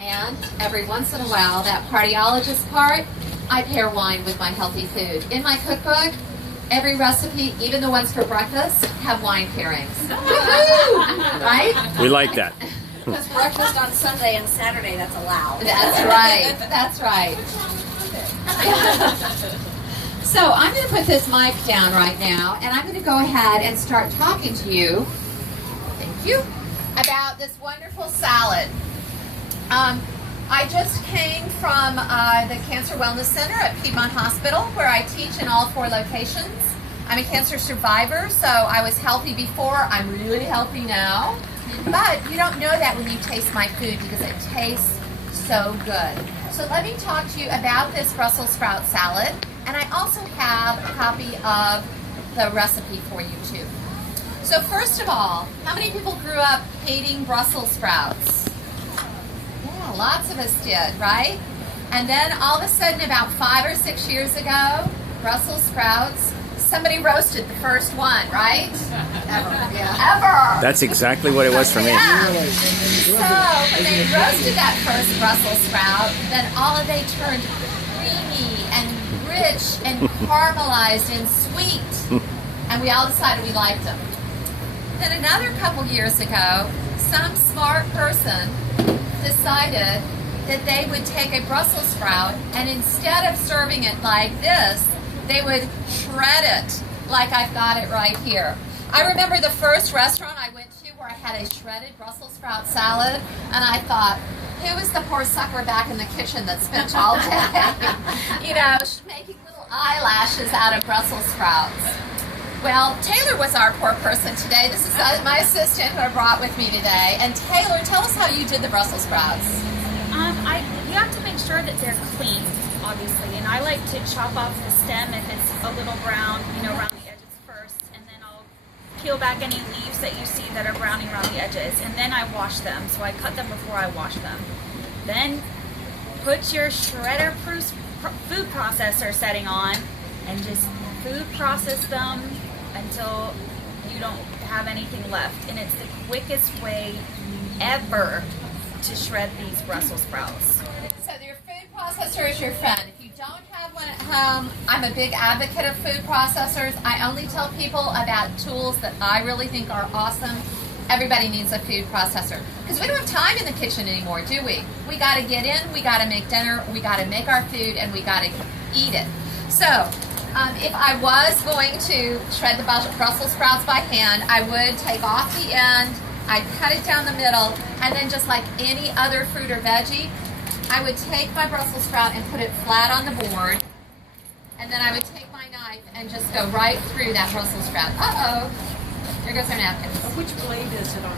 And every once in a while, that partyologist part, I pair wine with my healthy food. In my cookbook, every recipe, even the ones for breakfast, have wine pairings. Right? We like that. Because breakfast on Sunday and Saturday, that's allowed. That's right. That's right. So I'm going to put this mic down right now, and I'm going to go ahead and start talking to you, thank you, about this wonderful salad. I just came from the Cancer Wellness Center at Piedmont Hospital, where I teach in all 4 locations. I'm a cancer survivor, so I was healthy before. I'm really healthy now. But you don't know that when you taste my food because it tastes so good. So let me talk to you about this Brussels sprout salad. And I also have a copy of the recipe for you too. So first of all, how many people grew up hating Brussels sprouts? Yeah, lots of us did, right? And then all of a sudden about 5 or 6 years ago, Brussels sprouts, somebody roasted the first one, right? Ever. Yeah. Ever. That's exactly what it was for me. Yeah. So when they roasted that first Brussels sprout, then all of they turned creamy and rich and caramelized and sweet. And we all decided we liked them. Then another couple years ago, some smart person decided that they would take a Brussels sprout and instead of serving it like this, they would shred it like I've got it right here. I remember the first restaurant I went to where I had a shredded Brussels sprout salad, and I thought, who is the poor sucker back in the kitchen that spent all day, making little eyelashes out of Brussels sprouts? Well, Taylor was our poor person today. This is my assistant who I brought with me today. And Taylor, tell us how you did the Brussels sprouts. You have to make sure that they're clean, obviously. And I like to chop off the stem if it's a little brown, around the edges first. And then I'll peel back any leaves that you see that are browning around the edges. And then I wash them. So I cut them before I wash them. Then put your shredder food processor setting on and just food process them until you don't have anything left. And it's the quickest way ever to shred these Brussels sprouts. So your food processor is your friend. If you don't have one at home, I'm a big advocate of food processors. I only tell people about tools that I really think are awesome. Everybody needs a food processor because we don't have time in the kitchen anymore, do we? We got to get in, we got to make dinner, we got to make our food, and we got to eat it. So if I was going to shred the Brussels sprouts by hand, I would take off the end, I'd cut it down the middle, and then just like any other fruit or veggie, I would take my Brussels sprout and put it flat on the board, and then I would take my knife and just go right through that Brussels sprout. Uh-oh, there goes our napkin. Which blade is it on?